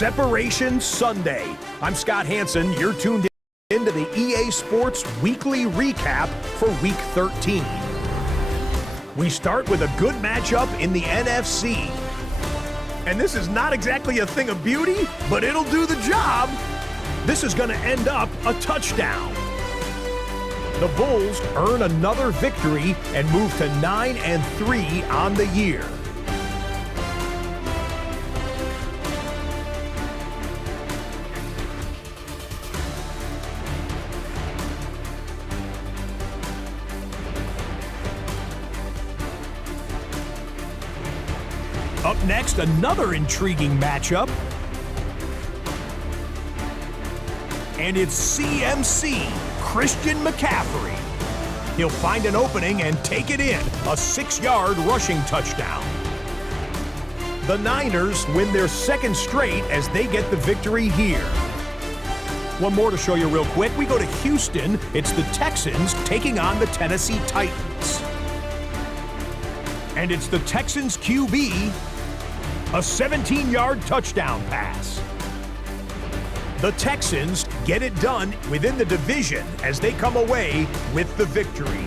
Separation Sunday. I'm Scott Hansen. You're tuned into the EA Sports Weekly Recap for Week 13. We start with a good matchup in the NFC. And this is not exactly a thing of beauty, but it'll do the job. This is going to end up a touchdown. The Bulls earn another victory and move to 9-3 on the year. Up next, another intriguing matchup. And it's CMC, Christian McCaffrey. He'll find an opening and take it in, a 6-yard rushing touchdown. The Niners win their second straight as they get the victory here. One more to show you real quick. We go to Houston. It's the Texans taking on the Tennessee Titans. And it's the Texans QB, a 17-yard touchdown pass. The Texans get it done within the division as they come away with the victory.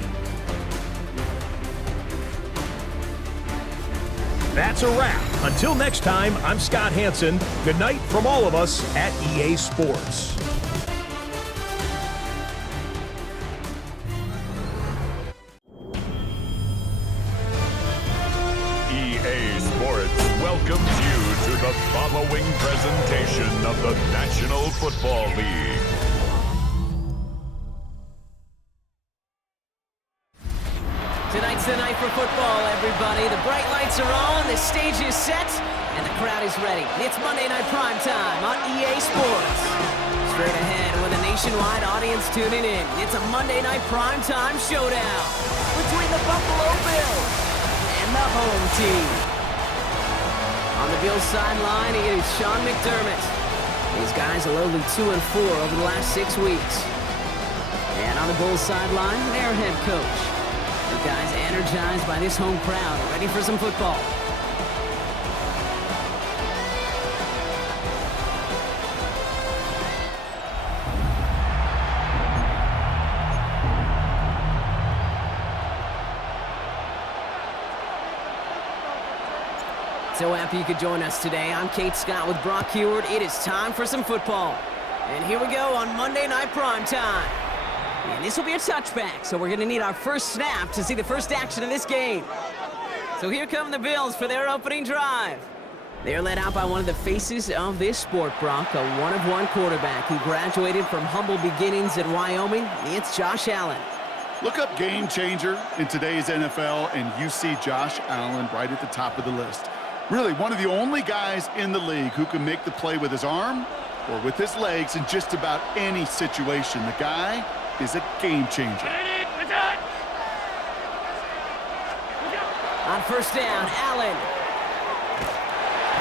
That's a wrap. Until next time, I'm Scott Hansen. Good night from all of us at EA Sports. EA Sports welcomes you to the following presentation of the National Football League. Tonight's the night for football, everybody. The bright lights are on, the stage is set, and the crowd is ready. It's Monday Night Prime Time on EA Sports. Straight ahead with a nationwide audience tuning in. It's a Monday Night Prime Time showdown between the Buffalo Bills and the home team. On the Bills sideline, it is Sean McDermott. These guys are lowly 2-4 over the last 6 weeks. And on the Bulls sideline, their head coach. The guys energized by this home crowd, ready for some football. So happy you could join us today. I'm Kate Scott with Brock Heward. It is time for some football. And here we go on Monday Night Prime Time. And this will be a touchback, so we're going to need our first snap to see the first action of this game. So here come the Bills for their opening drive. They're led out by one of the faces of this sport, Brock, a one-of-one quarterback who graduated from humble beginnings at Wyoming. It's Josh Allen. Look up game changer in today's NFL, and you see Josh Allen right at the top of the list. Really, one of the only guys in the league who can make the play with his arm or with his legs in just about any situation. The guy is a game changer. On first down, Allen.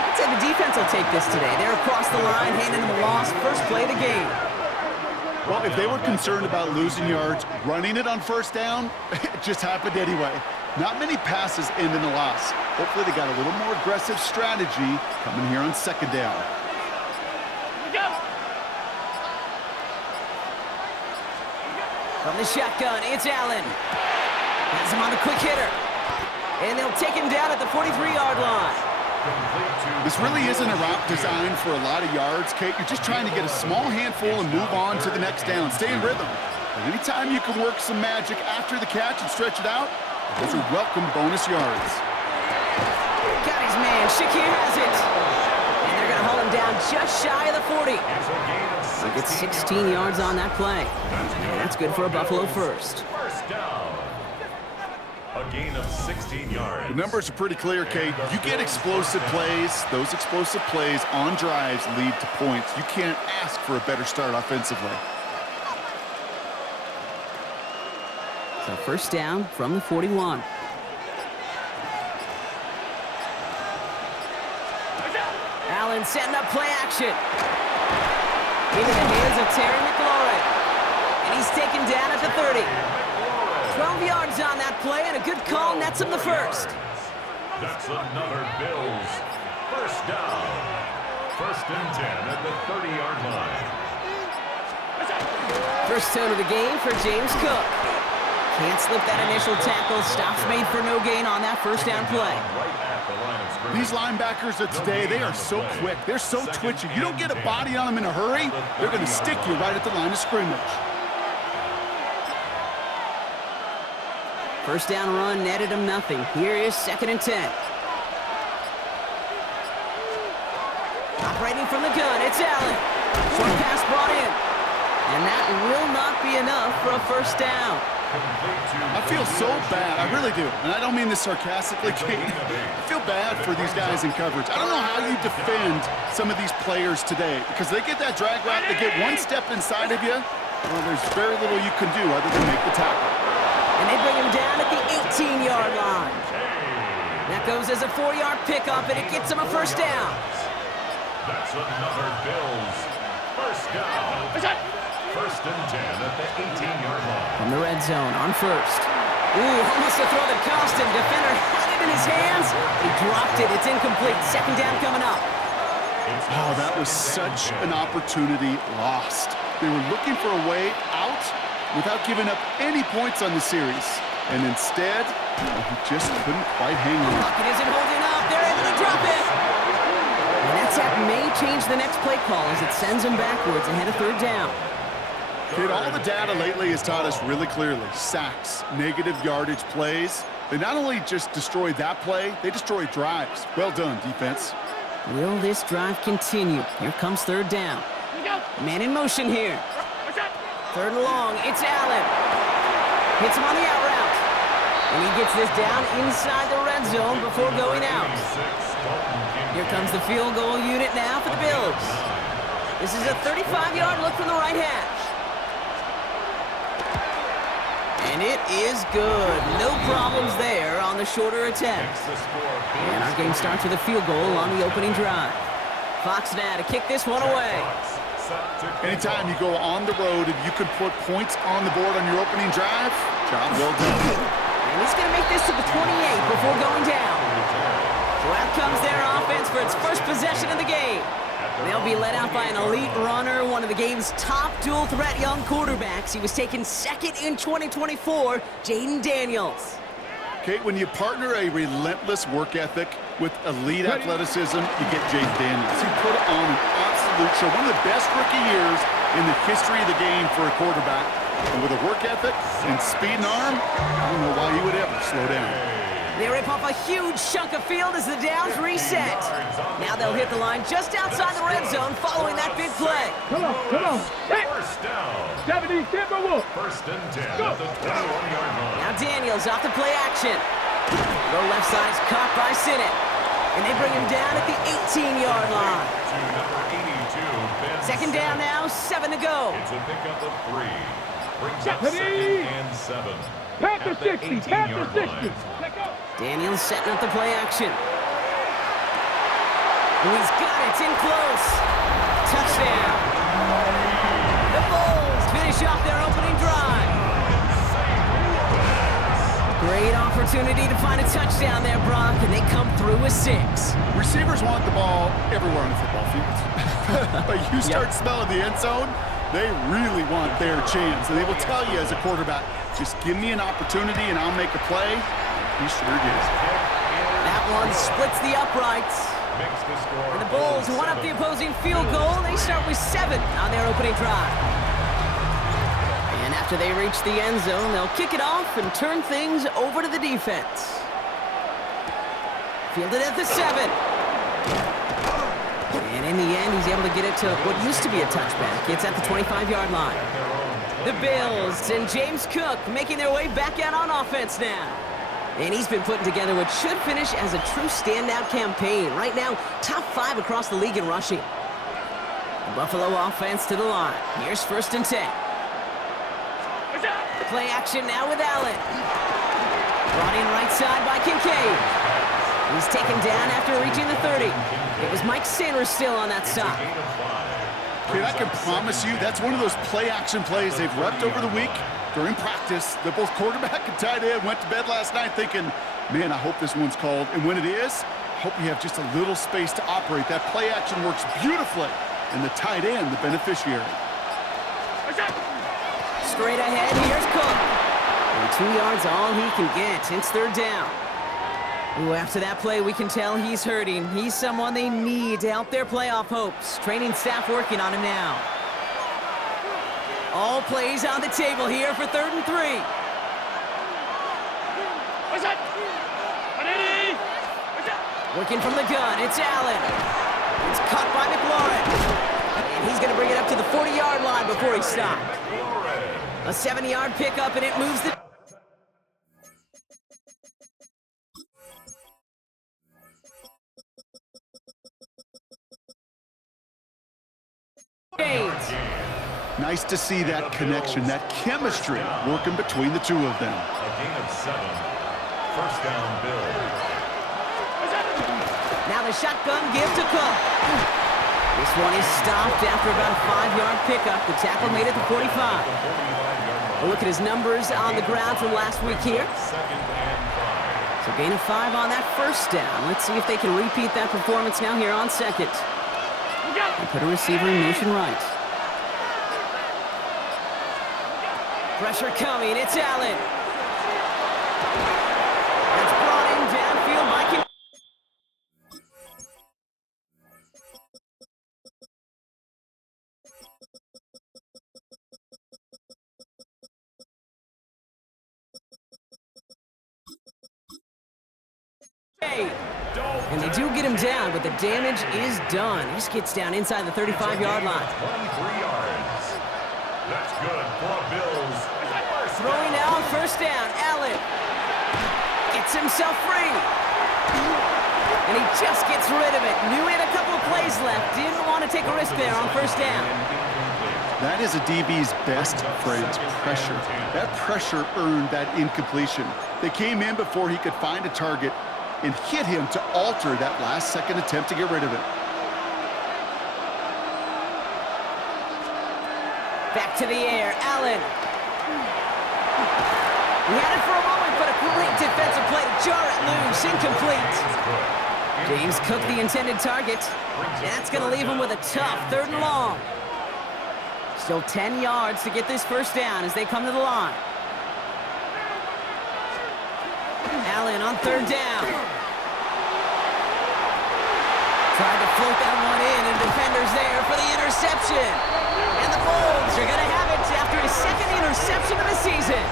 I'd say the defense will take this today. They're across the line, handing them a loss. First play of the game. Well, if they were concerned about losing yards, running it on first down, it just happened anyway. Not many passes end in a loss. Hopefully they got a little more aggressive strategy coming here on second down. From the shotgun, it's Allen. Has him on the quick hitter. And they'll take him down at the 43-yard line. This really isn't a route designed for a lot of yards, Kate. You're just trying to get a small handful and move on to the next down. Stay in rhythm. And anytime you can work some magic after the catch and stretch it out, those are welcome bonus yards. Got his man. Shakir has it. And they're going to hold him down just shy of the 40. He gets 16 yards on that play. And that's good for a Buffalo first. First down. A gain of 16 yards. The numbers are pretty clear, Kate. You get explosive plays. Those explosive plays on drives lead to points. You can't ask for a better start offensively. So first down from the 41. Allen setting up play action. Into the hands of Terry McLaurin. And he's taken down at the 30. 12 yards on that play, and a good call nets him the first. That's another Bills. First down. First and 10 at the 30-yard line. First tone of the game for James Cook. Can't slip that initial tackle. Stops made for no gain on that first down play. These linebackers of today, they are so quick. They're so twitchy. You don't get a body on them in a hurry, they're going to stick you right at the line of scrimmage. First down run netted him nothing. Here is 2nd and 10. Operating from the gun, it's Allen. Short pass brought in. And that will not be enough for a first down. I feel so bad. I really do. And I don't mean this sarcastically. I feel bad for these guys in coverage. I don't know how you defend some of these players today because they get that drag route. They get one step inside of you. Well, there's very little you can do other than make the tackle. And they bring him down at the 18-yard line. That goes as a 4-yard pickup, and it gets him a first down. That's another Bills first down. First and 10 at the 18-yard line. From the red zone on first. Ooh, almost a throw that cost him. Defender had it in his hands. He dropped it. It's incomplete. Second down coming up. Oh, that was such an opportunity lost. They were looking for a way out without giving up any points on the series. And instead, he just couldn't quite hang on. It isn't holding up. They're able to drop it. And that sack may change the next play call as it sends him backwards ahead of third down. Kid, all the data lately has taught us really clearly. Sacks, negative yardage plays. They not only just destroyed that play, they destroyed drives. Well done, defense. Will this drive continue? Here comes third down. Man in motion here. Third and long, it's Allen. Hits him on the out route. And he gets this down inside the red zone before going out. Here comes the field goal unit now for the Bills. This is a 35-yard look from the right hash. And it is good. No problems there on the shorter attempt. And our game starts with a field goal on the opening drive. Fox now to kick this one away. Anytime you go on the road and you can put points on the board on your opening drive, job well done. And he's going to make this to the 28 before going down. So out comes their offense for its first possession of the game. They'll be led out by an elite runner, one of the game's top dual-threat young quarterbacks. He was taken second in 2024, Jayden Daniels. Kate, when you partner a relentless work ethic with elite athleticism, you get Jayden Daniels. He put on an absolute show. One of the best rookie years in the history of the game for a quarterback. And with a work ethic and speed and arm, I don't know why he would ever slow down. They rip off a huge chunk of field as the downs reset. Now they'll hit the line just outside the red zone following that big play. Come on. First down. 70, First and 10 at the 21-yard line. Now Daniels off the play action. Low left side is caught by Sinnott. And they bring him down at the 18-yard line. Second down now, 7 to go. It's a pickup of 3. Brings up Ready. 2nd and 7. Panther 60, Panther 60. Daniels setting up the play action. And he's got it, it's in close. Touchdown. The Bulls finish off their opening drive. Great opportunity to find a touchdown there, Brock, and they come through with 6. Receivers want the ball everywhere on the football field. But you start smelling the end zone, they really want their chance. And they will tell you as a quarterback, just give me an opportunity and I'll make a play. He sure did. That one splits the uprights. And the Bulls won up the opposing field goal. They start with 7 on their opening drive. And after they reach the end zone, they'll kick it off and turn things over to the defense. Fielded at the 7. And in the end, he's able to get it to what used to be a touchback. It's at the 25-yard line. The Bills and James Cook making their way back out on offense now. And he's been putting together what should finish as a true standout campaign. Right now, top 5 across the league in rushing. The Buffalo offense to the line. Here's first and 10. Play action now with Allen. Brought in right side by Kincaid. He's taken down after reaching the 30. It was Mike Sanders still on that stop. Kid, I can promise you that's one of those play-action plays they've repped over the week during practice. That both quarterback and tight end went to bed last night thinking, man, I hope this one's called. And when it is, Hope you have just a little space to operate. That play action works beautifully. And the tight end, the beneficiary. Straight ahead, here's Cook. And 2 yards, all he can get. It's third down. Ooh, after that play, we can tell he's hurting. He's someone they need to help their playoff hopes. Training staff working on him now. All plays on the table here for 3rd and 3. Working from the gun, it's Allen. It's caught by McLaurin. And he's going to bring it up to the 40-yard line before he stopped. A 70-yard pickup, and it moves the... Nice to see that connection, that chemistry working between the two of them. A gain of 7. First down, Bills. Now the shotgun give to Cook. This one is stopped after about a 5-yard pickup. The tackle made it to 45. A look at his numbers on the ground from last week here. So gain of 5 on that first down. Let's see if they can repeat that performance now here on second. And put a receiver in motion right. Pressure coming. It's Allen. That's brought in downfield by Kim. And they do get him down, but the damage is done. He just gets down inside the 35-yard line. 23 yards. That's good for Bills. Throwing now, first down. Allen gets himself free. And he just gets rid of it. Knew he had a couple of plays left. Didn't want to take a risk there on first down. That is a DB's best phrase, pressure. That pressure earned that incompletion. They came in before he could find a target and hit him to alter that last-second attempt to get rid of it. Back to the air, Allen. He had it for a moment, but a great defensive play to jar it loose. Incomplete. James Cook, the intended target. That's going to leave him with a tough 3rd and long. Still 10 yards to get this first down as they come to the line. Allen on 3rd down. Tried to float that one in, and defenders there for the interception. And the Bulls are going to have it after his 2nd interception of the season.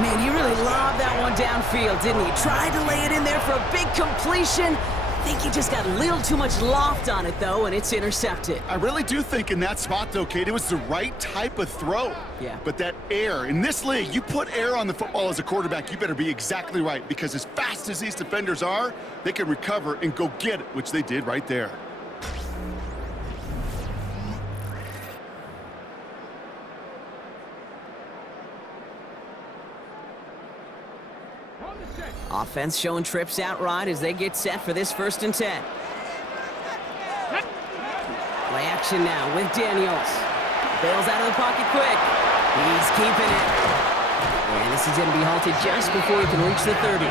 Man, he really lobbed that one downfield, didn't he? Tried to lay it in there for a big completion. I think he just got a little too much loft on it, though, and it's intercepted. I really do think in that spot, though, Kate, it was the right type of throw. Yeah. But that air, in this league, you put air on the football as a quarterback, you better be exactly right, because as fast as these defenders are, they can recover and go get it, which they did right there. Offense showing trips out right as they get set for this 1st and 10. Play action now with Daniels. Bails out of the pocket quick. He's keeping it. And this is going to be halted just before he can reach the 30.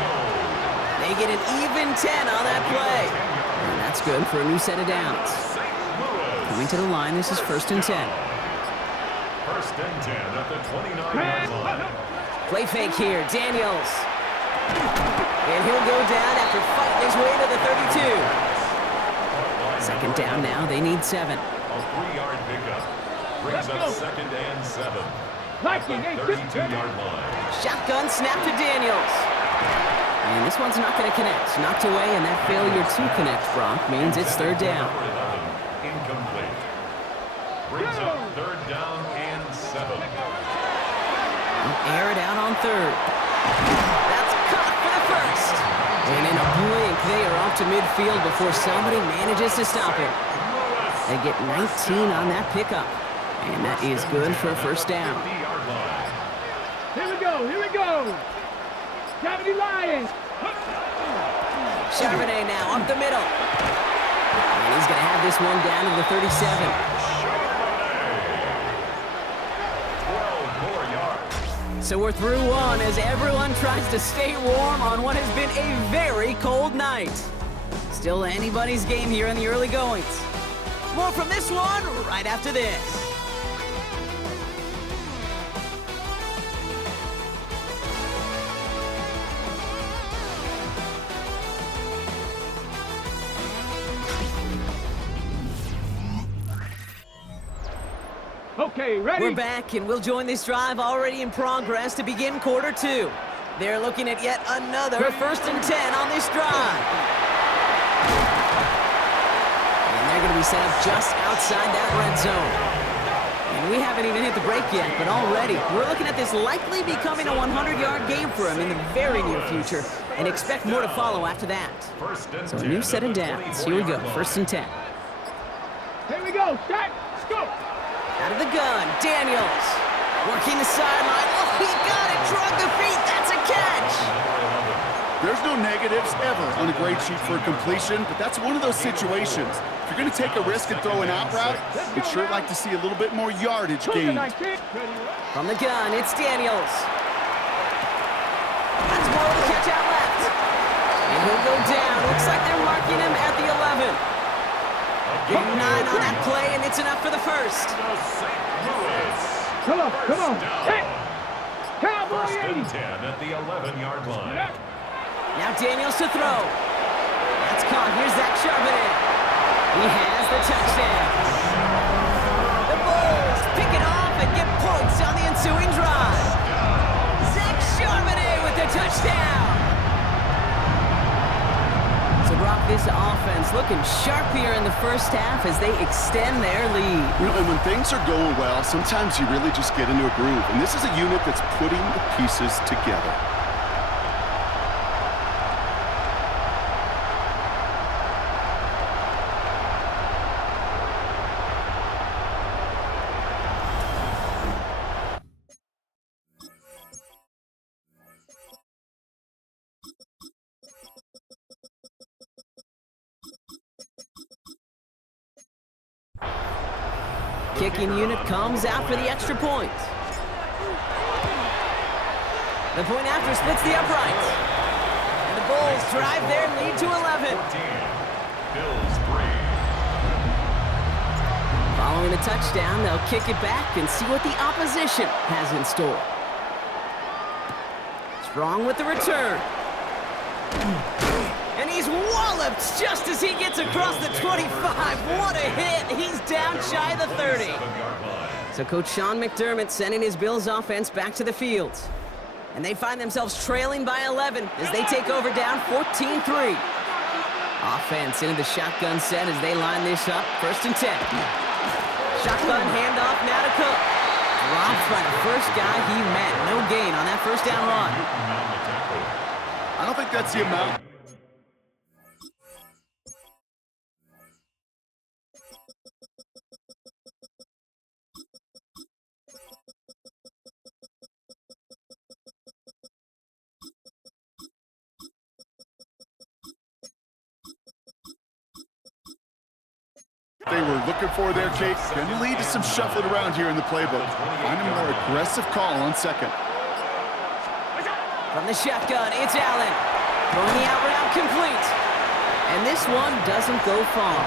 They get an even 10 on that play. And that's good for a new set of downs. Coming to the line, this is 1st and 10. 1st and 10 at the 29-yard line. Play fake here, Daniels. And he'll go down after fighting his way to the 32. 2nd down now, they need 7. A 3-yard pickup. Brings up 2nd and 7. Liking, At the 32-yard line. Shotgun snap to Daniels. And this one's not going to connect. Knocked away, and that failure to connect, Brock, means it's 3rd down. Incomplete. Brings up 3rd down and 7. Air it out on 3rd. That's caught for the 1st. And in a blink, they are off to midfield before somebody manages to stop it. They get 19 on that pickup. And that is good for a 1st down. Here we go, here we go. Gravity Lions. Charbonnet now up the middle. And he's going to have this one down to the 37. So we're through one as everyone tries to stay warm on what has been a very cold night. Still anybody's game here in the early goings. More from this one right after this. Okay, ready? We're back, and we'll join this drive already in progress to begin quarter two. They're looking at yet another 1st and 10 on this drive. And they're going to be set up just outside that red zone. And we haven't even hit the break yet, but already we're looking at this likely becoming a 100-yard game for him in the very near future, and expect more to follow after that. So a new set of downs. Here we go, 1st and 10. Here we go, set, go! Out of the gun, Daniels. Working the sideline. Oh, he got it. Drug the feet. That's a catch. There's no negatives ever on a grade sheet for a completion, but that's one of those situations. If you're going to take a risk and throw an out route, we'd sure like to see a little bit more yardage gained. From the gun, it's Daniels. That's more of the catch out left. And he'll go down. Looks like they're marking him at the 11. Getting 9 on that play, and it's enough for the first. Come on, come on. Hey! Cowboy 1st and 80. 10 at the 11-yard line. Now Daniels to throw. That's caught. Here's Zach Charbonnet. He has the touchdown. The Bulls pick it off and get points on the ensuing drive. Zach Charbonnet with the touchdown. So Brock, this offense looking sharp here in the first half as they extend their lead. You know, and when things are going well, sometimes you really just get into a groove. And this is a unit that's putting the pieces together. Kicking unit comes out for the extra point. The point after splits the uprights. And the Bulls drive their lead to 11. Bills 3. Following a touchdown, they'll kick it back and see what the opposition has in store. Strong with the return. And he's walloped just as he gets across the 25. What a hit. He's down shy of the 30. So Coach Sean McDermott sending his Bills offense back to the field. And they find themselves trailing by 11 as they take over down 14-3. Offense into the shotgun set as they line this up. 1st and 10. Shotgun handoff now to Cook. Dropped by the first guy he met. No gain on that 1st down run. I don't think that's the amount. They were looking for their cake. Going to lead to some shuffling around here in the playbook. Find a more aggressive call on 2nd. From the shotgun, it's Allen. Throwing the out route complete. And this one doesn't go far.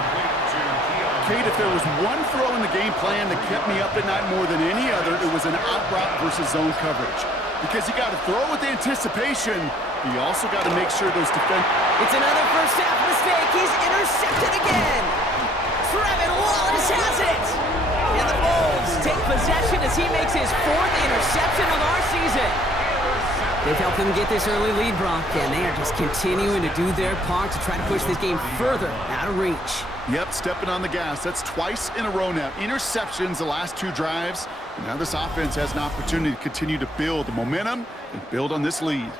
Kate, if there was one throw in the game plan that kept me up at night more than any other, it was an out route versus zone coverage. Because you got to throw with anticipation, but you also got to make sure those defenders... It's another first half mistake. He's intercepted again. Trevin Wallace has it. And the Bulls take possession as he makes his 4th interception of our season. They've helped them get this early lead, Brock, and they are just continuing to do their part to try to push this game further out of reach. Yep, stepping on the gas. That's twice in a row now. Interceptions the last 2 drives. And now this offense has an opportunity to continue to build the momentum and build on this lead.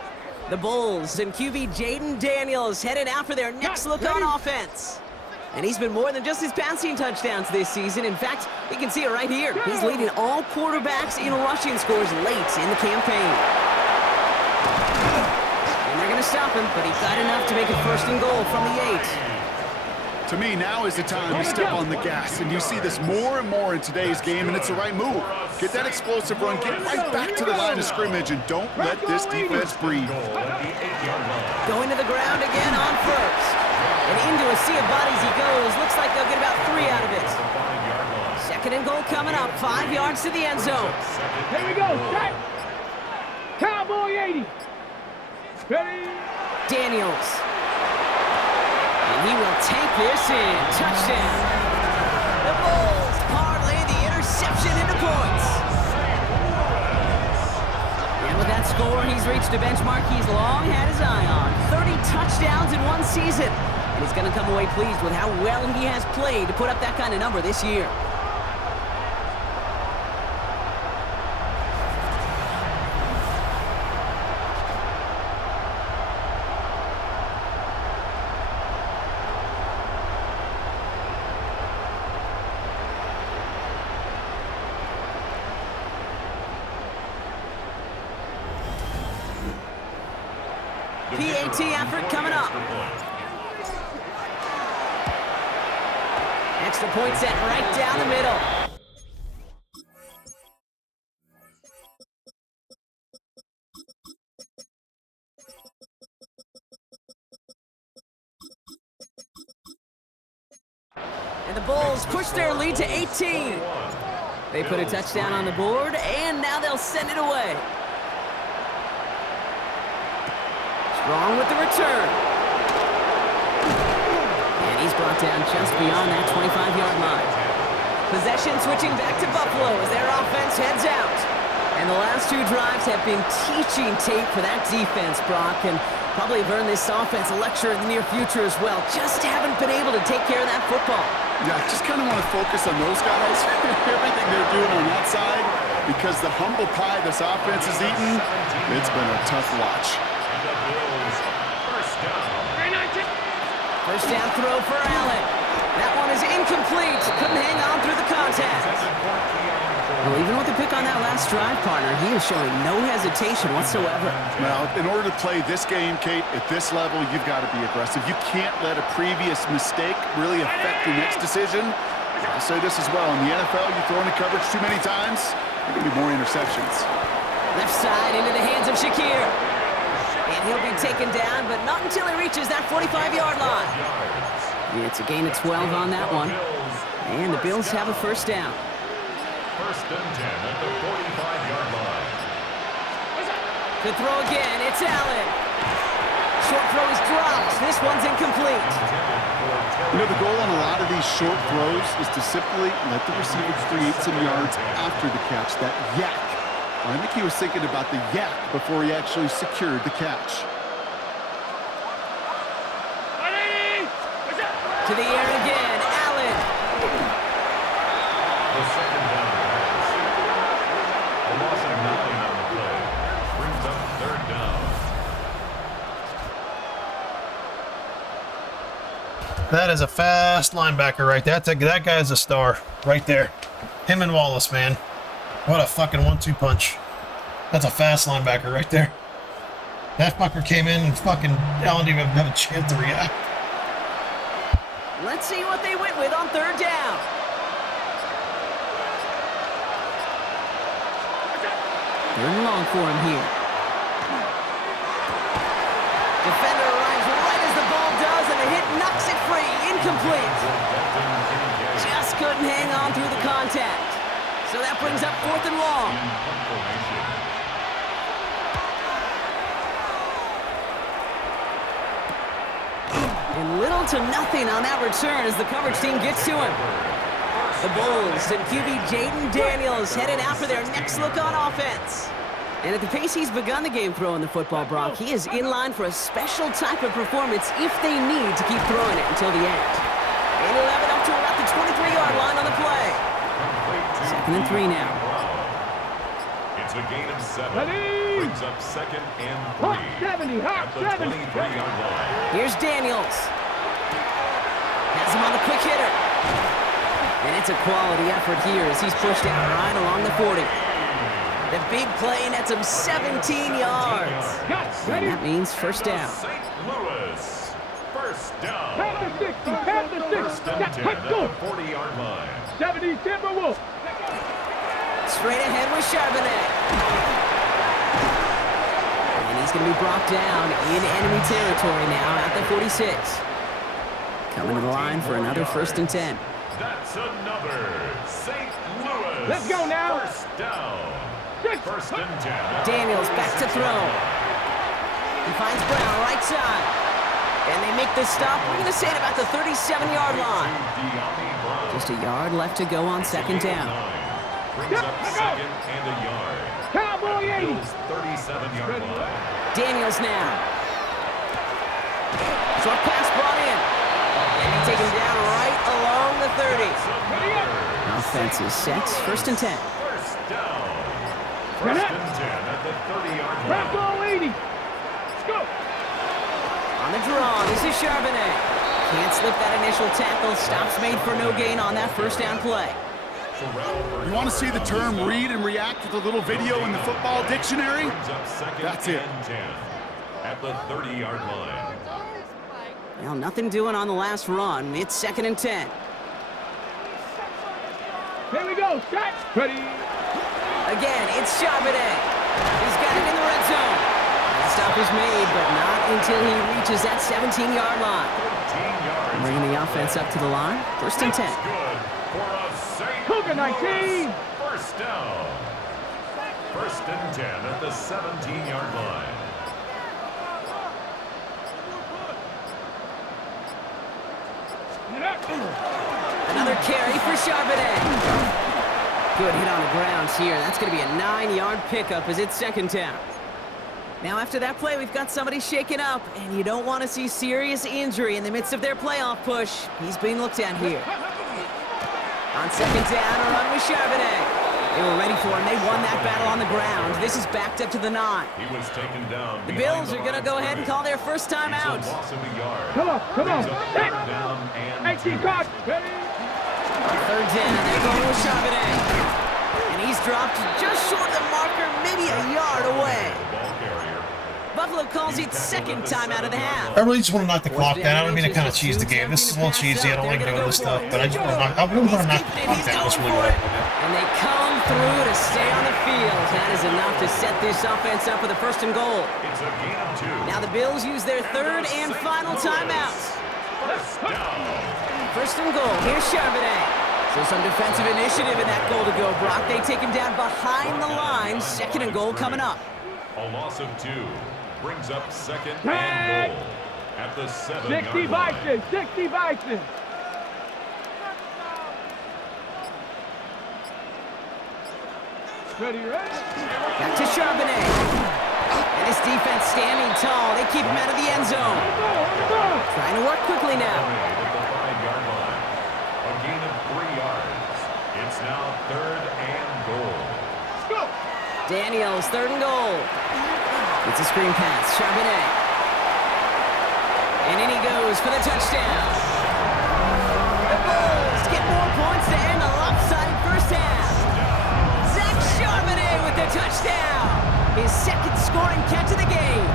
The Bulls and QB Jaden Daniels headed out for their next look on offense. And he's been more than just his passing touchdowns this season. In fact, you can see it right here. He's leading all quarterbacks in rushing scores late in the campaign. And they're going to stop him, but he got enough to make it 1st and goal from the 8. To me, now is the time to step on the gas, and you see this more and more in today's game, and it's the right move. Get that explosive run, get right back to the line of scrimmage, and don't let this defense breathe. Going to the ground again on 1st. And into a sea of bodies he goes. Looks like they'll get about 3 out of it. Second and goal coming up. 5 yards to the end zone. Here we go. Set. Cowboy 80. Ready. Daniels. And he will take this in. Touchdown. The Bulls parlay the interception into points. And with that score, he's reached a benchmark he's long had his eye on. 30 touchdowns in one season. And he's going to come away pleased with how well he has played to put up that kind of number this year. PAT effort coming up. Extra point set right down the middle. And the Bulls push their lead to 18. They put a touchdown on the board, and now they'll send it away. Strong with the return. And he's brought down just beyond that 25-yard line. Possession switching back to Buffalo as their offense heads out. And the last 2 drives have been teaching tape for that defense, Brock, and probably have earned this offense a lecture in the near future as well. Just haven't been able to take care of that football. Yeah, I just kind of want to focus on those guys, everything they're doing on that side, because the humble pie this offense has eaten, it's been a tough watch. First down throw for Allen. That one is incomplete. Couldn't hang on through the contact. Well, even with the pick on that last drive, partner, he is showing no hesitation whatsoever. Now, in order to play this game, Kate, at this level, you've got to be aggressive. You can't let a previous mistake really affect your next decision. I'll say this as well. In the NFL, you throw into coverage too many times, there can be more interceptions. Left side into the hands of Shakir. And he'll be taken down, but not until he reaches that 45-yard line. It's a gain of 12 on that one. And the Bills have a first down. First and 10 at the 45-yard line. The throw again, it's Allen. Short throw is dropped. This one's incomplete. You know, the goal on a lot of these short throws is to simply let the receiver create some yards after the catch, that yak. I think he was thinking about the yak before he actually secured the catch. To the air again, Allen. The second down pass. A loss of 9 on the play. Brings up third down. That is a fast linebacker right there. That guy's a star right there. Him and Wallace, man. What a fucking 1-2 punch. That's a fast linebacker right there. That fucker came in and fucking Allen didn't even have a chance to react. Let's see what they went with on third down. Third and long for him here. Defender arrives right as the ball does, and the hit knocks it free. Incomplete. Just couldn't hang on through the contact. So that brings up fourth and long. And little to nothing on that return as the coverage team gets to him. The Bulls and QB Jaden Daniels headed out for their next look on offense. And at the pace he's begun the game throwing the football, Brock, he is in line for a special type of performance if they need to keep throwing it until the end. And 11 up to about the 23-yard line on the play. Second and 3 now. It's a gain of 7. Ready? Brings up second and 3. Hot 70, hot at the 70. 23-yard line. Here's Daniels. Has him on the quick hitter. And it's a quality effort here as he's pushed out right along the 40. The big play nets him 17 yards. And that means first down. St. Louis. First down. Past the 60, past the 60. First and 10 at the 40-yard line. 70 Timberwolves. Straight ahead with Charbonnet. And he's going to be brought down in enemy territory now at the 46. Coming to the line for another 1st and 10. That's another St. Louis. Let's go now. First down. 1st and 10. Daniels back to throw. He finds Brown right side. And they make the stop. We're going to say it about the 37-yard line. Just a yard left to go on 2nd down. Brings up 2nd and a yard. Cowboy 80. 37-yard line. Daniels now. Short pass brought in. And they take him down right along the 30. Offense is set. 1st and 10. First down. 1st and 10 at the 30-yard line. Bravo 80. Let's go. On the draw, this is Charbonnet. Can't slip that initial tackle. Stops made for no gain on that 1st down play. You want to see the term read and react with a little video in the football dictionary? That's it. At the 30-yard line. Well, nothing doing on the last run. It's 2nd and 10. Here we go. Shot. Ready. Again, it's Charbonnet. He's got it in the red zone. That stop is made, but not until he reaches that 17-yard line. Bringing the offense up to the line. 1st and 10. Good for a St. Cougar 19. First down. 1st and 10 at the 17-yard line. Another carry for Charbonnet. Good hit on the ground here. That's going to be a 9-yard pickup as it's 2nd down. Now after that play, we've got somebody shaken up, and you don't want to see serious injury in the midst of their playoff push. He's being looked at here. On 2nd down, a run with Charbonnet. They were ready for him. They won that battle on the ground. This is backed up to the 9. He was taken down. The Bills are going to go ahead and call their first time out. Come on. Come on. Hey. 18 cards. Ready. On 3rd down, they're going with Charbonnet. And he's dropped just short of the marker, maybe a yard away. Buffalo calls it 2nd time out of the half. I really just want to knock the clock down. I don't mean to kind of cheese the game. This is a little cheesy. I don't like doing this stuff, but I just want to knock. I really want to knock the clock down. That's really what I want to do. And they come through to stay on the field. That is enough to set this offense up with a 1st and goal. It's a gain of 2. Now the Bills use their 3rd and final timeout. 1st and goal. Here's Charbonnet. So some defensive initiative in that goal to go, Brock. They take him down behind the line. 2nd and goal coming up. A loss of 2 brings up 2nd and goal at the 7-yard 60 line. Bison. 60 Bison. Ready, ready. Back to Charbonnet. And his defense standing tall. They keep him out of the end zone. Trying to work quickly now. At the 5-yard line. A gain of 3 yards. It's now 3rd and goal. Let's go. Daniels, 3rd and goal. It's a screen pass. Charbonnet. And in he goes for the touchdown. The Bulls get more points to end a lopsided 1st half. Zach Charbonnet with the touchdown. His 2nd scoring catch of the game.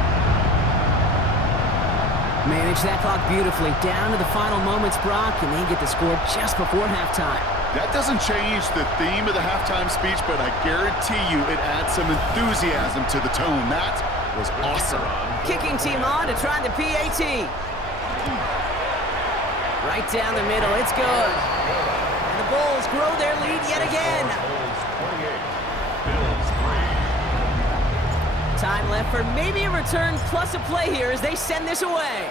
Manage that clock beautifully. Down to the final moments, Brock, and they get the score just before halftime. That doesn't change the theme of the halftime speech, but I guarantee you it adds some enthusiasm to the tone. That was awesome. Kicking team on to try the PAT. Right down the middle, it's good. And the Bulls grow their lead yet again. Time left for maybe a return plus a play here as they send this away.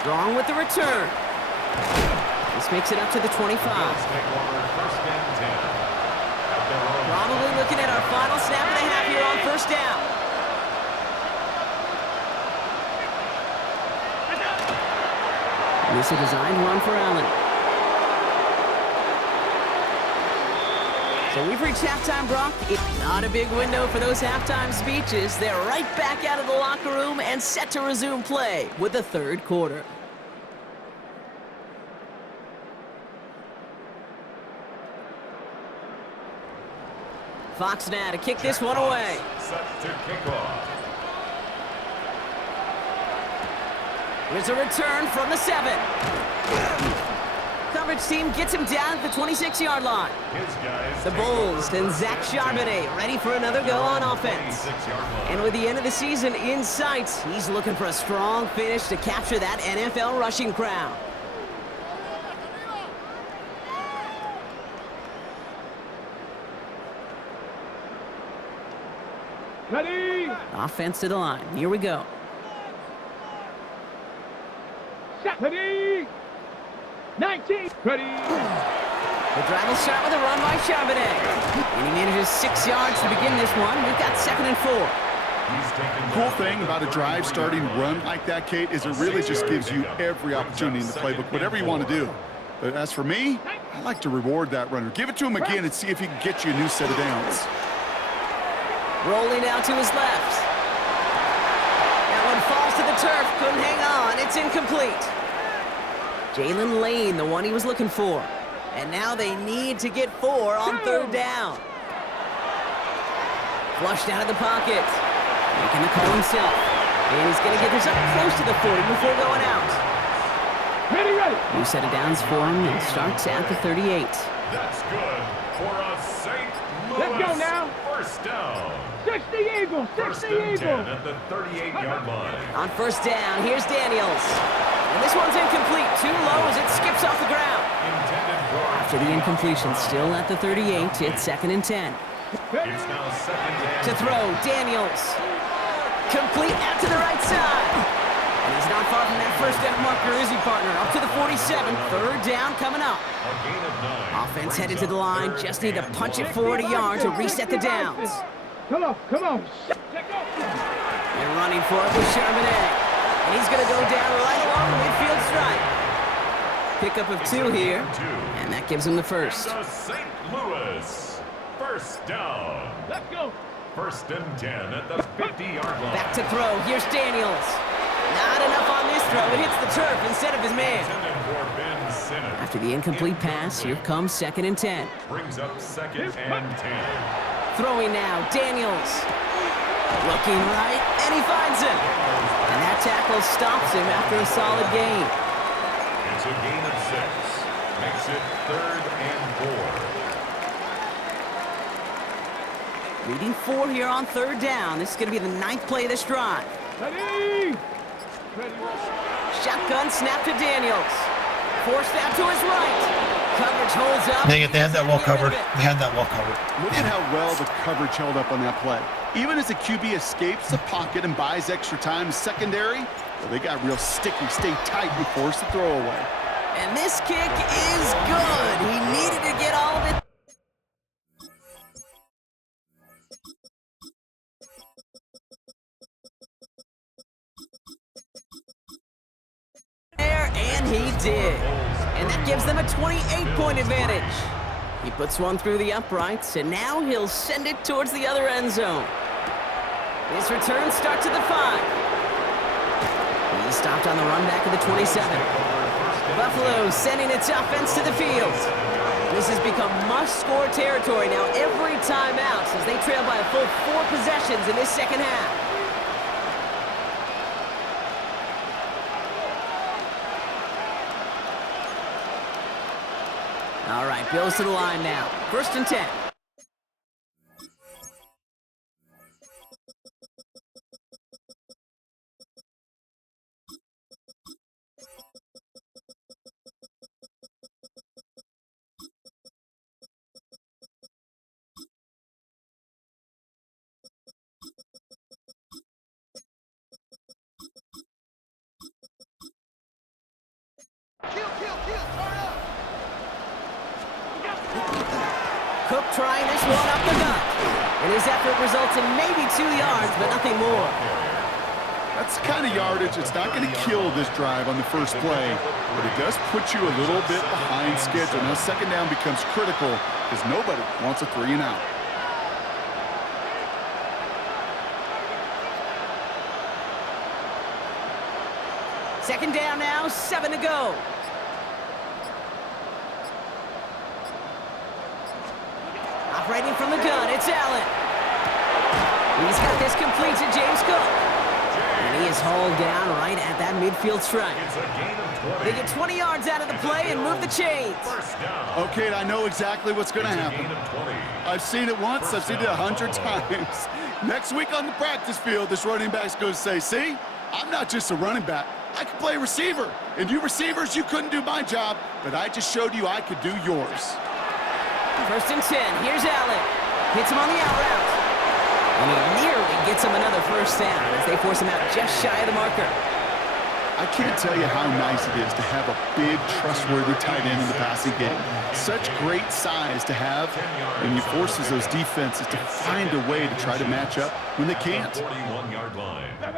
Strong with the return. This makes it up to the 25. Probably looking at our final snap and a half here on 1st down. This is a designed run for Allen. So we've reached halftime, Brock. It's not a big window for those halftime speeches. They're right back out of the locker room and set to resume play with the 3rd quarter. Fox now to kick this one away. Set to kick off. There's a return from the 7. coverage team gets him down at the 26-yard line. The Bulls and Zach Charbonnet ready for another go on offense. And with the end of the season in sight, he's looking for a strong finish to capture that NFL rushing crown. Ready. Offense to the line. Here we go. Set. Ready. 19. Ready. The drive will start with a run by Charbonnet. And he manages 6 yards to begin this one. We've got 2nd and 4. Cool thing about a drive starting run like that, Kate, is it really just gives you every opportunity in the playbook, whatever you want to do. But as for me, I like to reward that runner. Give it to him again and see if he can get you a new set of downs. Rolling out to his left. That one falls to the turf. Couldn't hang on. It's incomplete. Jalen Lane, the one he was looking for. And now they need to get 4 on 3rd down. Flushed out of the pocket. Making the call himself. And he's going to get this up close to the 40 before going out. Ready, ready. New set of downs for him. It starts at the 38. That's good for a St. Louis. Let's go now. First down. 60 Eagles. 60 First and 10 Eagles. at the 38-yard line. On 1st down, here's Daniels. And this one's incomplete. Too low as it skips off the ground. Intended for After the incompletion, still at the 38, it's 2nd and 10. It's now 2nd and To throw, Daniels. Complete out to the right side. And he's not far from that first down marker, is he, partner? Up to the 47, 3rd down coming up. a gain of 9. Offense headed to the line, just need to punch it forward a yard to reset the downs. Come on, come on. They're running for it with Charbonnet. And he's going to go down right along the midfield stripe. Pickup of 2 here, and that gives him the first. To St. Louis. First down. Let's go. 1st and 10 at the 50-yard line. Back to throw, here's Daniels. Not enough on this throw, it hits the turf instead of his man. Intended for Ben Simmons. After the incomplete pass, here comes 2nd and 10. Brings up 2nd and 10. Throwing now, Daniels. Looking right, and he finds him. And that tackle stops him after a solid gain. It's a gain of 6. Makes it 3rd and 4. Leading 4 here on 3rd down. This is going to be the 9th play of this drive. Ready. Ready. Shotgun snap to Daniels. Forced out to his right. Coverage holds up. Dang it, they had that well covered. They had that well covered. Look at how well the coverage held up on that play. Even as the QB escapes the pocket and buys extra time, secondary, well, they got real sticky, stay tight, and force the throw away. And this kick is good. He needed to get all of it. And he did. And that gives them a 28-point advantage. He puts one through the uprights, and now he'll send it towards the other end zone. His return starts at the 5. He stopped on the run back of the 27. Buffalo sending its offense to the field. This has become must-score territory now every time out as they trail by a full 4 possessions in this second half. All right, Bills to the line now. 1st and 10. Cook trying this one up the gut. And his effort results in maybe 2 yards, but nothing more. That's the kind of yardage that's not going to kill this drive on the first play, but it does put you a little bit behind schedule. Now, 2nd down becomes critical because nobody wants a 3 and out. Second down now, 7 to go. Operating from the gun, it's Allen. He's got this complete to James Cook. And And he is hauled down right at that midfield stripe. They get 20 yards out of the play and move the chains. Okay, I know exactly what's going to happen. I've seen it once. I've seen it 100 times. Next week on the practice field, this running back's going to say, see, I'm not just a running back. I can play receiver. And you receivers, you couldn't do my job, but I just showed you I could do yours. 1st and 10. Here's Allen. Hits him on the out route. And he nearly gets him another first down as they force him out just shy of the marker. I can't tell you how nice it is to have a big, trustworthy tight end in the passing game. Such great size to have, and he forces those defenses to find a way to try to match up when they can't.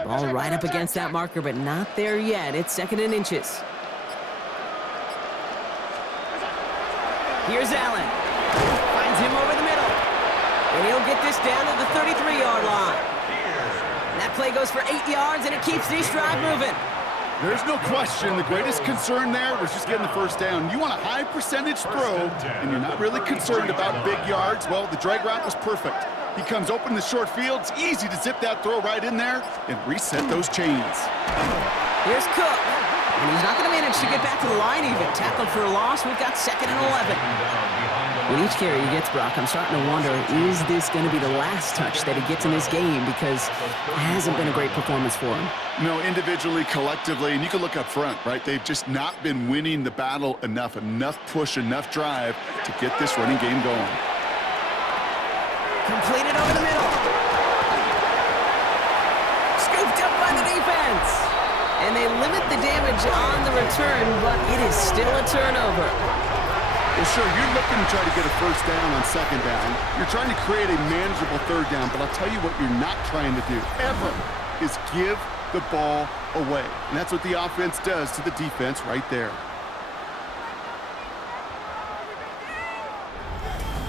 Ball right up against that marker, but not there yet. It's 2nd and inches. Here's Allen. Finds him over the middle. And he'll get this down to the 33-yard line. That play goes for 8 yards, and it keeps this drive moving. There's no question. The greatest concern there was just getting the first down. You want a high percentage throw, and you're not really concerned about big yards. Well, the drag route was perfect. He comes open in the short field. It's easy to zip that throw right in there and reset those chains. Here's Cook. And he's not going to manage to get back to the line even. Tackled for a loss. We've got 2nd and 11. With each carry he gets, Brock, I'm starting to wonder, is this going to be the last touch that he gets in this game? Because it hasn't been a great performance for him. No, individually, collectively, and you can look up front, right? They've just not been winning the battle enough push, enough drive to get this running game going. Completed over the middle. Scooped up by the defense. And they limit the damage on the return, but it is still a turnover. Well, sure, you're looking to try to get a first down on 2nd down. You're trying to create a manageable 3rd down, but I'll tell you what you're not trying to do, ever, is give the ball away. And that's what the offense does to the defense right there.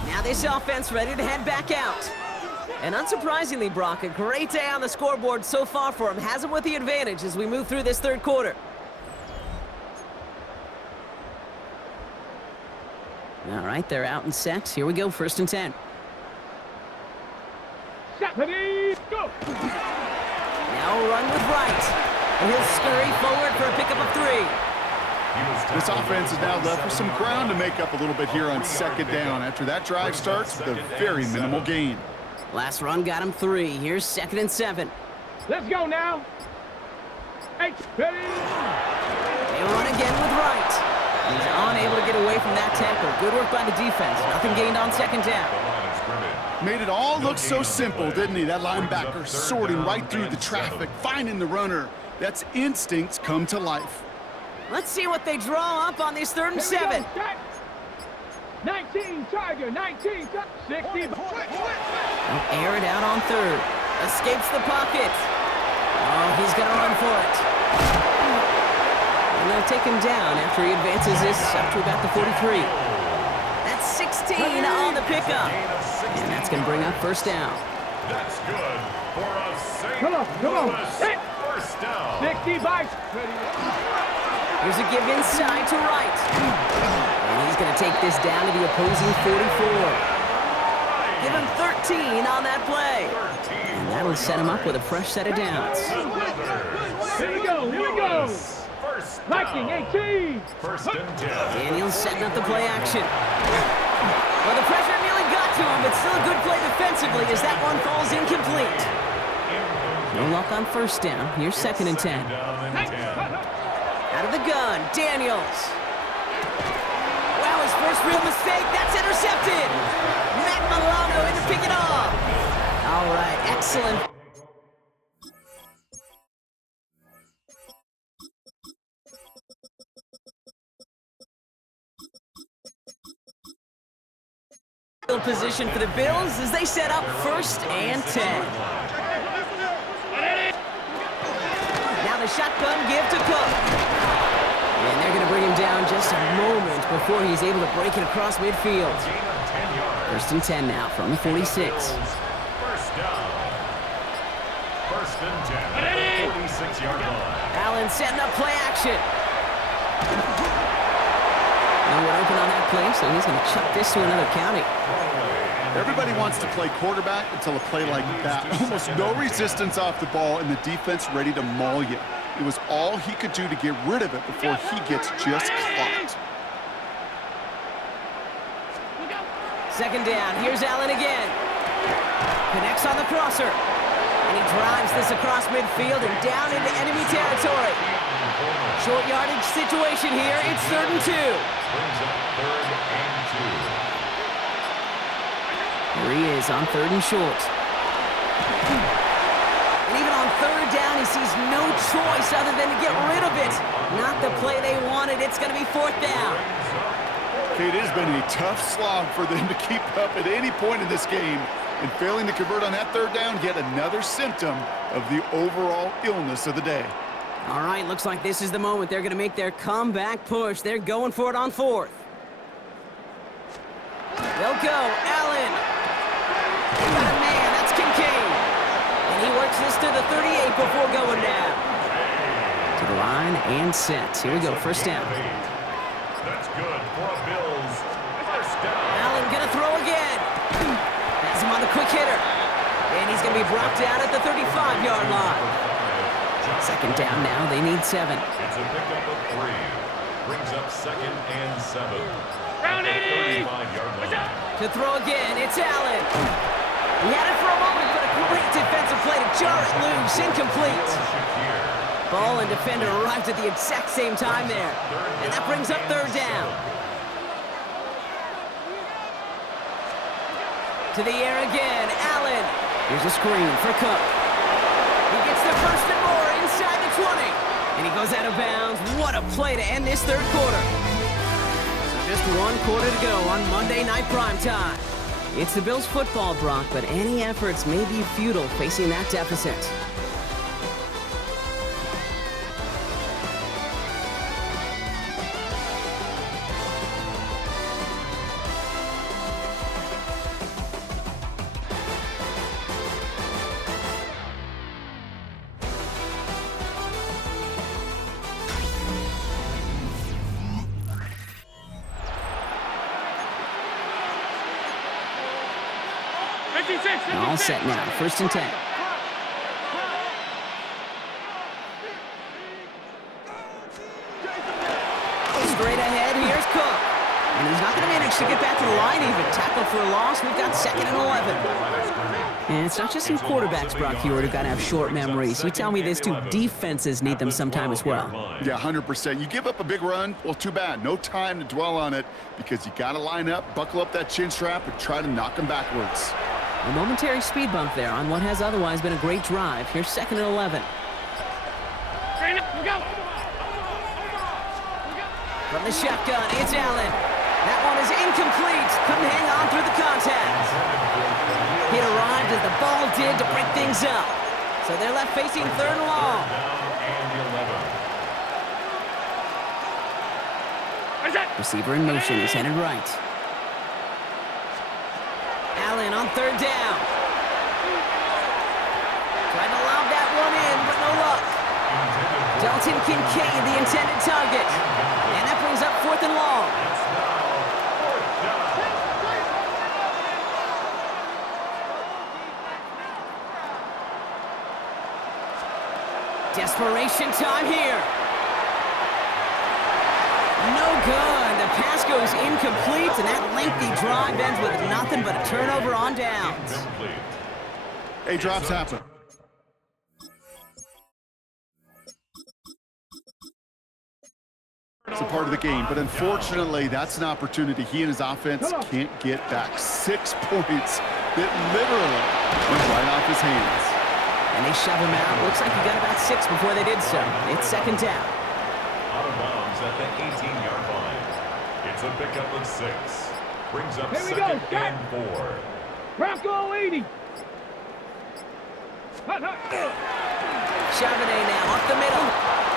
Now this offense ready to head back out. And unsurprisingly, Brock, a great day on the scoreboard so far for him. Has him with the advantage as we move through this 3rd quarter. All right, they're out and set. Here we go, 1st and 10. Ready, go! Now a run with Wright. And he'll scurry forward for a pickup of 3. This offense is now left with some ground to make up a little bit here on 2nd down. After that drive starts with a very minimal gain. Last run got him 3. Here's 2nd and 7. Let's go now. 8, ready. They run again with Wright. He's unable to get away from that tackle. Good work by the defense. Nothing gained on 2nd down. Made it all look so simple, didn't he? That linebacker sorting right through the traffic, finding the runner. That's instincts come to life. Let's see what they draw up on this 3rd and 7. 19, Tiger, 19, 60. They'll air it out on 3rd. Escapes the pocket. Oh, he's going to run for it. And they'll take him down after he advances this up to about the 43. That's 16 on the pickup. And that's going to bring up 1st down. That's good for a St. Come on. Louis first down. 60 by. Here's a give inside to Wright. And he's going to take this down to the opposing 44. Give him 13 on that play. And that'll set him up with a fresh set of downs. Here we go. Viking 18. 1st and 10. Daniels setting up the play action. Well, the pressure nearly got to him, but still a good play defensively as that one falls incomplete. No luck on 1st down. Here's 2nd and 10. Out of the gun, Daniels. Wow, his first real mistake. That's intercepted. Matt Milano in to pick it off. All right, excellent. Position for the Bills as they set up 1st and 10. Now the shotgun give to Cook. And they're going to bring him down just a moment before he's able to break it across midfield. 1st and 10 now from the 46. 1st down. 1st and 10. 46-yard line. Allen setting up play action. No one open on that play, so he's going to chuck this to another county. Everybody wants to play quarterback until a play like that. Almost no resistance off the ball and the defense ready to maul you. It was all he could do to get rid of it before he gets just clocked. Second down. Here's Allen again. Connects on the crosser. And he drives this across midfield and down into enemy territory. Short yardage situation here. It's 3rd and 2. Here he is on 3rd and short. And even on 3rd down, he sees no choice other than to get rid of it. Not the play they wanted. It's going to be 4th down. It has been a tough slog for them to keep up at any point in this game. And failing to convert on that 3rd down, yet another symptom of the overall illness of the day. All right, looks like this is the moment they're going to make their comeback push. They're going for it on 4th. They'll go. Allen. They got a man. That's Kincaid. And he works this to the 38 before going down. To the line and set. Here we go. 1st down. That's good for a Bills first down. Allen going to throw again. Has him on the quick hitter. And he's going to be brought down at the 35-yard line. 2nd down now. They need 7. It's a pickup of 3. Brings up 2nd and 7. Round 80. 35-yard line. To throw again, it's Allen. He had it for a moment, but a great defensive play to jar it loose. Incomplete. Ball and defender arrived at the exact same time there. And that brings up 3rd down. To the air again, Allen. Here's a screen for Cook. He gets the 1st and more inside the 20. And he goes out of bounds. What a play to end this 3rd quarter. So just 1 quarter to go on Monday Night Primetime. It's the Bills football, Brock, but any efforts may be futile facing that deficit. All set now. 1st and 10. Straight ahead, here's Cook. And he's not going to manage to get back to the line even. Tackle for a loss. We've got 2nd and 11. And it's not just some quarterbacks, Brock Hewitt, who got to have short memories. You tell me these 2 defenses need them sometime as well. Yeah, 100%. You give up a big run, well, too bad. No time to dwell on it because you got to line up, buckle up that chin strap, and try to knock them backwards. A momentary speed bump there on what has otherwise been a great drive. Here's 2nd and 11. From the shotgun, it's Allen. That one is incomplete. Couldn't hang on through the contact. It arrived as the ball did to break things up. So they're left facing 3rd and long. Receiver in motion is headed right. Allen on 3rd down. Trying to lob that one in, but no luck. Dalton Kincaid, the intended target. And that brings up 4th and long. Desperation time here. No good. The pass goes incomplete, and that lengthy drive ends with nothing but a turnover on downs. Hey, drops happen. It's a part of the game, but unfortunately, that's an opportunity he and his offense can't get back. 6 points that literally went right off his hands. And they shove him out. Looks like he got about 6 before they did so. It's 2nd down. Out of bounds at the 18-yard line. It's a pickup of 6. Brings up 2nd and 4. Bronco 80. Charbonnet now up the middle.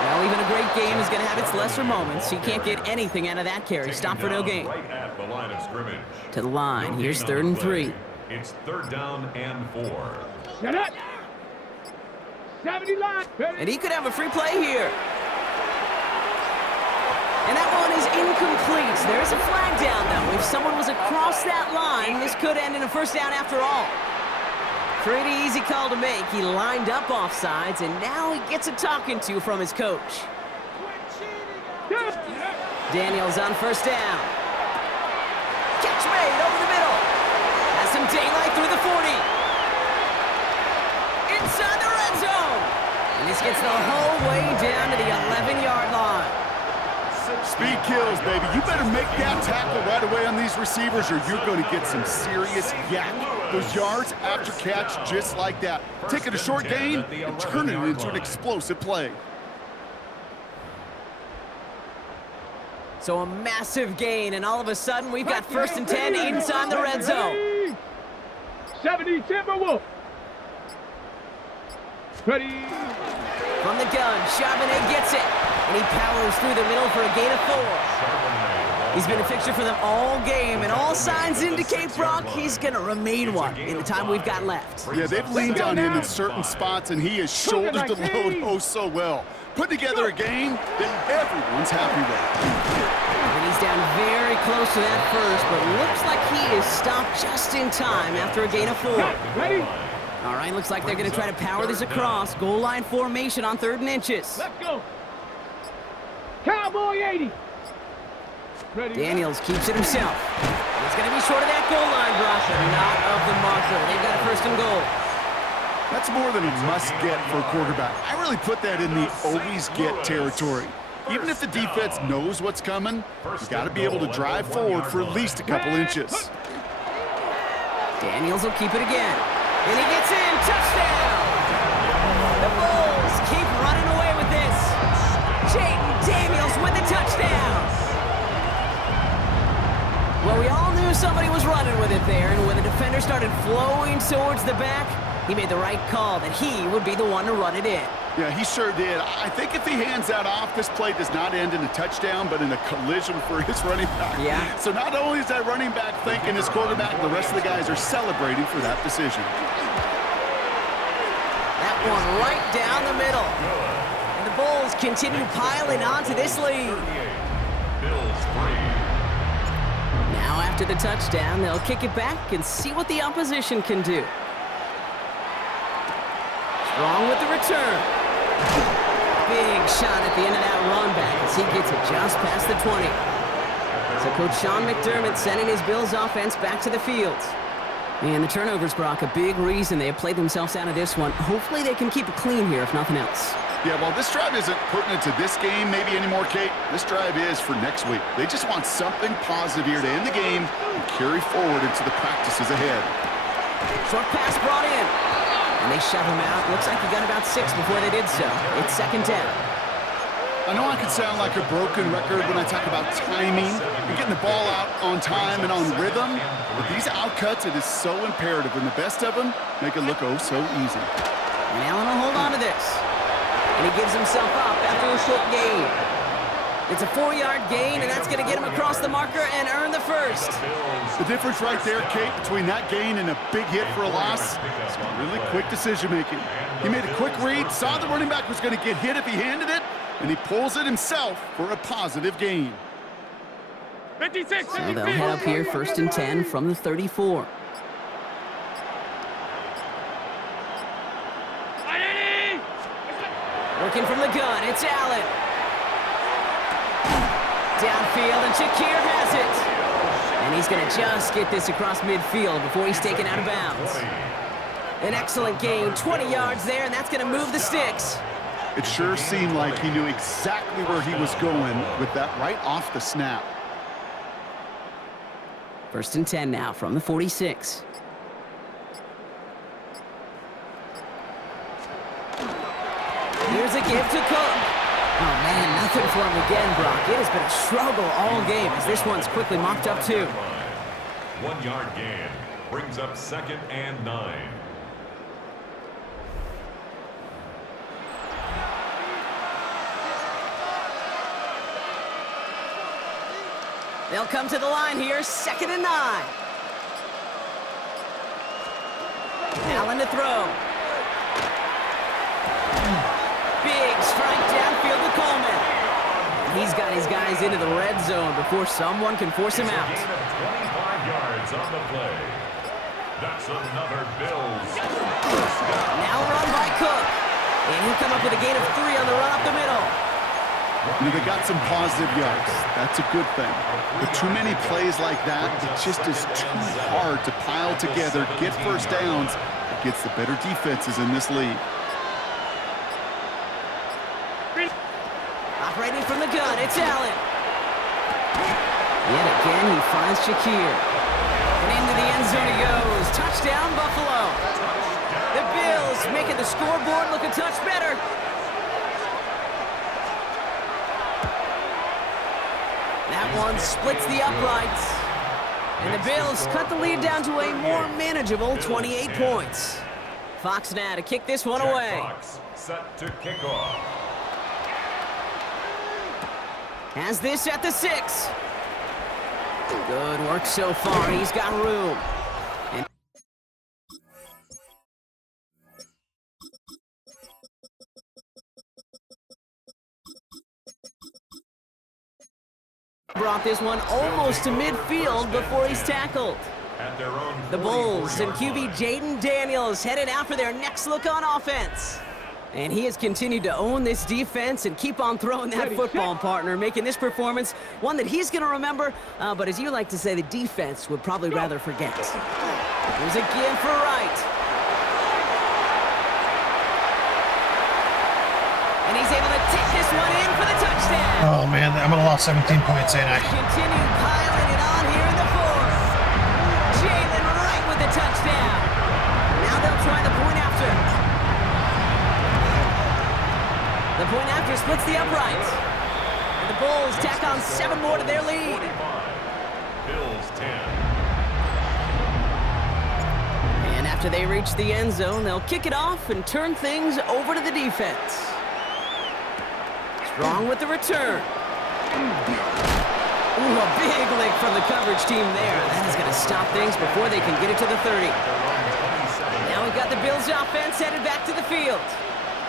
Well, even a great game is going to have its lesser moments. He can't get anything out of that carry. Stop for no gain. Right at the line of scrimmage. To the line. Here's 3rd and 3. It's 3rd down and 4. Get it. 70 line. And he could have a free play here. And that one is incomplete. There's a flag down, though. If someone was across that line, this could end in a first down after all. Pretty easy call to make. He lined up offsides, and now he gets a talking to from his coach. Daniels on first down. Catch made over the middle. Has some daylight through the 40. Inside the red zone. And this gets the whole way down to the 11-yard line. Speed kills, baby. You better make that tackle right away on these receivers or you're going to get some serious yak. Those yards after catch just like that. Taking a short gain and turning it into an explosive play. So a massive gain, and all of a sudden we've got first and 10 inside the red zone. 70 Timberwolf. Ready. From the gun, Charbonnet gets it, and he powers through the middle for a gain of 4. He's been a fixture for them all game, and all signs indicate, Brock, he's going to remain one in the time we've got left. Yeah, they've leaned on him in certain spots, and he has shouldered the load oh so well. Put together a game that everyone's happy with. And he's down very close to that first, but looks like he is stopped just in time after a gain of 4. Ready? All right, looks like they're going to try to power this across. Goal line formation on 3rd and inches. Let's go. Cowboy 80. Ready. Daniels keeps it himself. He's going to be short of that goal line, Brock, but not of the marker. They've got a first and goal. That's more than a must-get for a quarterback. I really put that in the always-get territory. Even if the defense knows what's coming, you got to be able to drive forward for at least a couple inches. Daniels will keep it again. And he gets in. Touchdown! The Bulls keep running away with this. Jayden Daniels with the touchdown. Well, we all knew somebody was running with it there, and when the defender started flowing towards the back, he made the right call that he would be the one to run it in. Yeah, he sure did. I think if he hands that off, this play does not end in a touchdown, but in a collision for his running back. Yeah. So not only is that running back thinking his quarterback, the rest of the guys are celebrating for that decision. That one right down the middle. And the Bulls continue piling onto this lead. Now after the touchdown, they'll kick it back and see what the opposition can do. Strong with the return. Big shot at the end of that run back as he gets it just past the 20. So Coach Sean McDermott sending his Bills offense back to the field. And the turnovers, Brock, a big reason they have played themselves out of this one. Hopefully they can keep it clean here, if nothing else. Yeah, well, this drive isn't pertinent to this game maybe anymore, Kate. This drive is for next week. They just want something positive here to end the game and carry forward into the practices ahead. Short pass brought in. And they shove him out. Looks like he got about 6 before they did so. It's 2nd down. I know I can sound like a broken record when I talk about timing and getting the ball out on time and on rhythm, but these outcuts, it is so imperative, and the best of them make it look oh so easy. And Allen will hold on to this. And he gives himself up after a short gain. It's a 4-yard gain, and that's going to get him across the marker and earn the first. The difference right there, Kate, between that gain and a big hit for a loss is really quick decision-making. He made a quick read, saw the running back was going to get hit if he handed it, and he pulls it himself for a positive gain. 56. So they'll head up here 1st and 10 from the 34. Working from the gun, it's Allen. Downfield, and Shakir has it. And he's going to just get this across midfield before he's taken out of bounds. An excellent gain, 20 yards there, and that's going to move the sticks. It sure seemed like he knew exactly where he was going with that right off the snap. 1st and 10 now from the 46. Here's a give to Cook. Oh, man, nothing for him again, Brock. It has been a struggle all game as this one's quickly mocked up, too. 1-yard gain brings up 2nd and 9. They'll come to the line here, 2nd and 9. Allen to throw. Big strike downfield to Coleman. He's got his guys into the red zone before someone can force him out. Gain of 25 yards on the play. That's another Bills. Now run by Cook. And he'll come up with a gain of 3 on the run up the middle. You know, they got some positive yards. That's a good thing. But too many plays like that, it just is too hard to pile together, get first downs against the better defenses in this league. Operating from the gun, it's Allen. Yet again, he finds Shakir. And into the end zone he goes. Touchdown, Buffalo. The Bills making the scoreboard look a touch better. That one splits the uprights. And the Bills cut the lead down to a more manageable 28 points. Fox now to kick this one away. Fox set to kick off. Has this at the 6. Good work so far. He's got room. And brought this one almost to midfield before he's tackled. At their own The Bulls and 44-yard QB line. Jaden Daniels headed out for their next look on offense. And he has continued to own this defense and keep on throwing that football, partner, making this performance one that he's going to remember, but as you like to say, the defense would probably rather forget. Here's a give for Wright. And he's able to take this one in for the touchdown. Oh, man, I'm going to lost 17 points, ain't I? Continue piling it on here in the 4th. Jalen Wright with the touchdown. Now they'll try the point after. The point after splits the uprights. And the Bulls tack on 7 more to their lead. 45. Bills 10. And after they reach the end zone, they'll kick it off and turn things over to the defense. Strong with the return. Ooh, a big lick from the coverage team there. That is going to stop things before they can get it to the 30. Now we've got the Bills offense headed back to the field.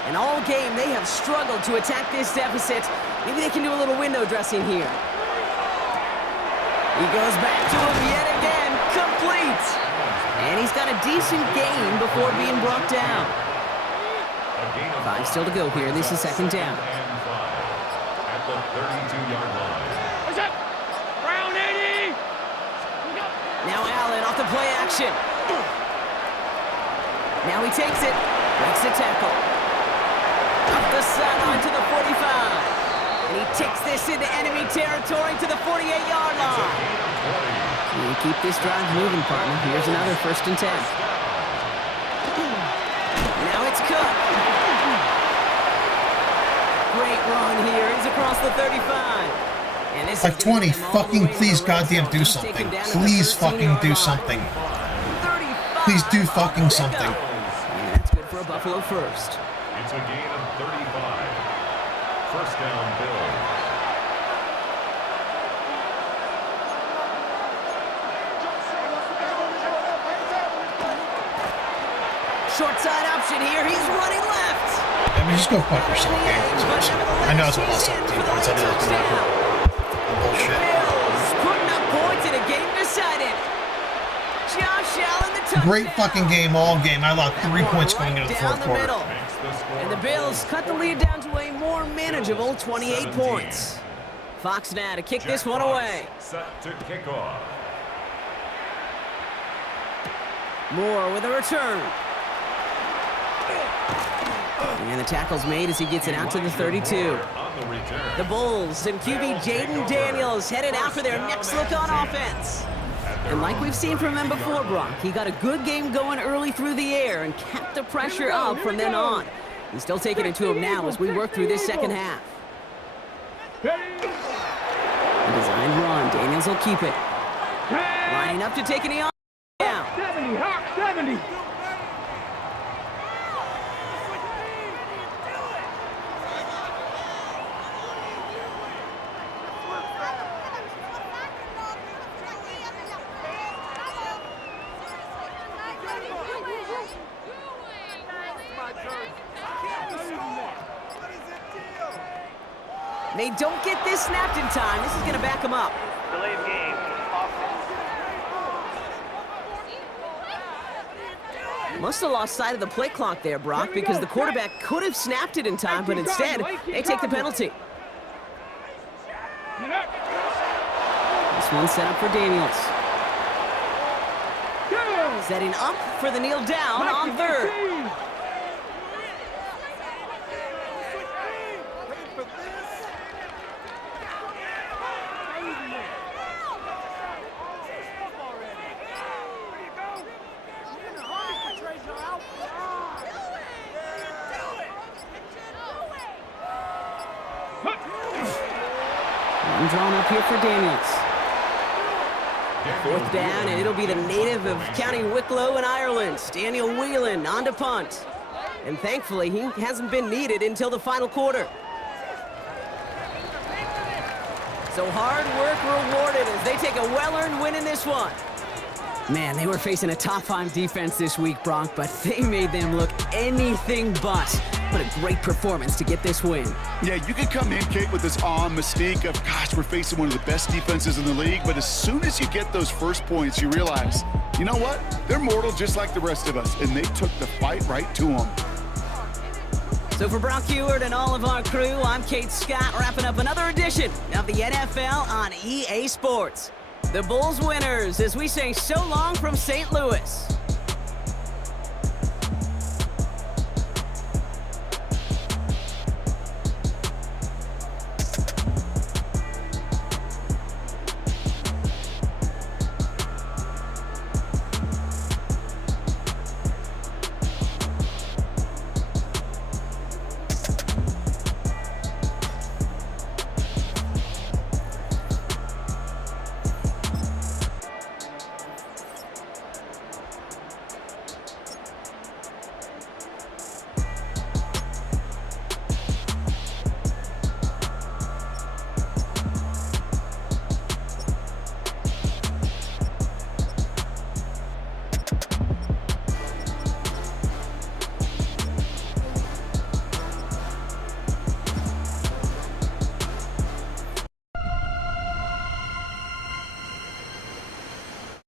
And all game, they have struggled to attack this deficit. Maybe they can do a little window dressing here. He goes back to him yet again. Complete. And he's got a decent gain before being brought down. 5 still to go here. This is 2nd down. And 5 at the 32-yard line. What's up? Round 80! Now Allen off the play action. Now he takes it. Breaks the tackle. Up the sideline to the 45. And he takes this into enemy territory to the 48-yard line. You keep this drive moving, partner. Here's another 1st and 10. Now it's Cook. Great run here. He's across the 35. And this Like is gonna 20, get them all the fucking way to please the red goddamn zone. do He's something. taken down at the Please fucking 13-yard do line. something. 35 Please do on fucking the something. pickup. And that's good for a Buffalo first. It's a gain of 35. 1st down, Bills. Short side option here. He's running left. I mean, just go fuck yourself, game. I know it's a loss 17 points. I did it for bullshit. Bills putting up points in a game decided. Josh Allen, the touchdown. Great fucking game all game. I lost 3 points going into the Down 4th the quarter. middle. Makes the score And the Bills cut the lead down to a more manageable 28 points. Fox now to kick this one away. Set to kick off. Moore with a return. And the tackle's made as he gets it out to the 32. On the return. The Bulls and QB Jaden Daniels headed out for their next look on offense. And like we've seen from him before, Brock, he got a good game going early through the air and kept the pressure up from then on. He's still taking it to him now as we work through this 2nd half. A designed run. Daniels will keep it. Lining up to take it on down. 70, Hawk, 70. They don't get this snapped in time. This is going to back them up. Delayed game. Must have lost sight of the play clock there, Brock, because the quarterback could have snapped it in time, but instead, they take the penalty. This one set up for Daniels. Setting up for the kneel down on third. One drawn up here for Daniels. Fourth down, and it'll be the native of County Wicklow in Ireland, Daniel Whelan, on to punt. And thankfully, he hasn't been needed until the final quarter. So hard work rewarded as they take a well-earned win in this one. Man, they were facing a top-5 defense this week, Bronk, but they made them look anything but. What a great performance to get this win. Yeah, you can come in, Kate, with this awe and mystique of, gosh, we're facing one of the best defenses in the league, but as soon as you get those first points, you realize, you know what? They're mortal just like the rest of us, and they took the fight right to them. So for Brock Huard and all of our crew, I'm Kate Scott, wrapping up another edition of the NFL on EA Sports. The Bulls winners as we say so long from St. Louis.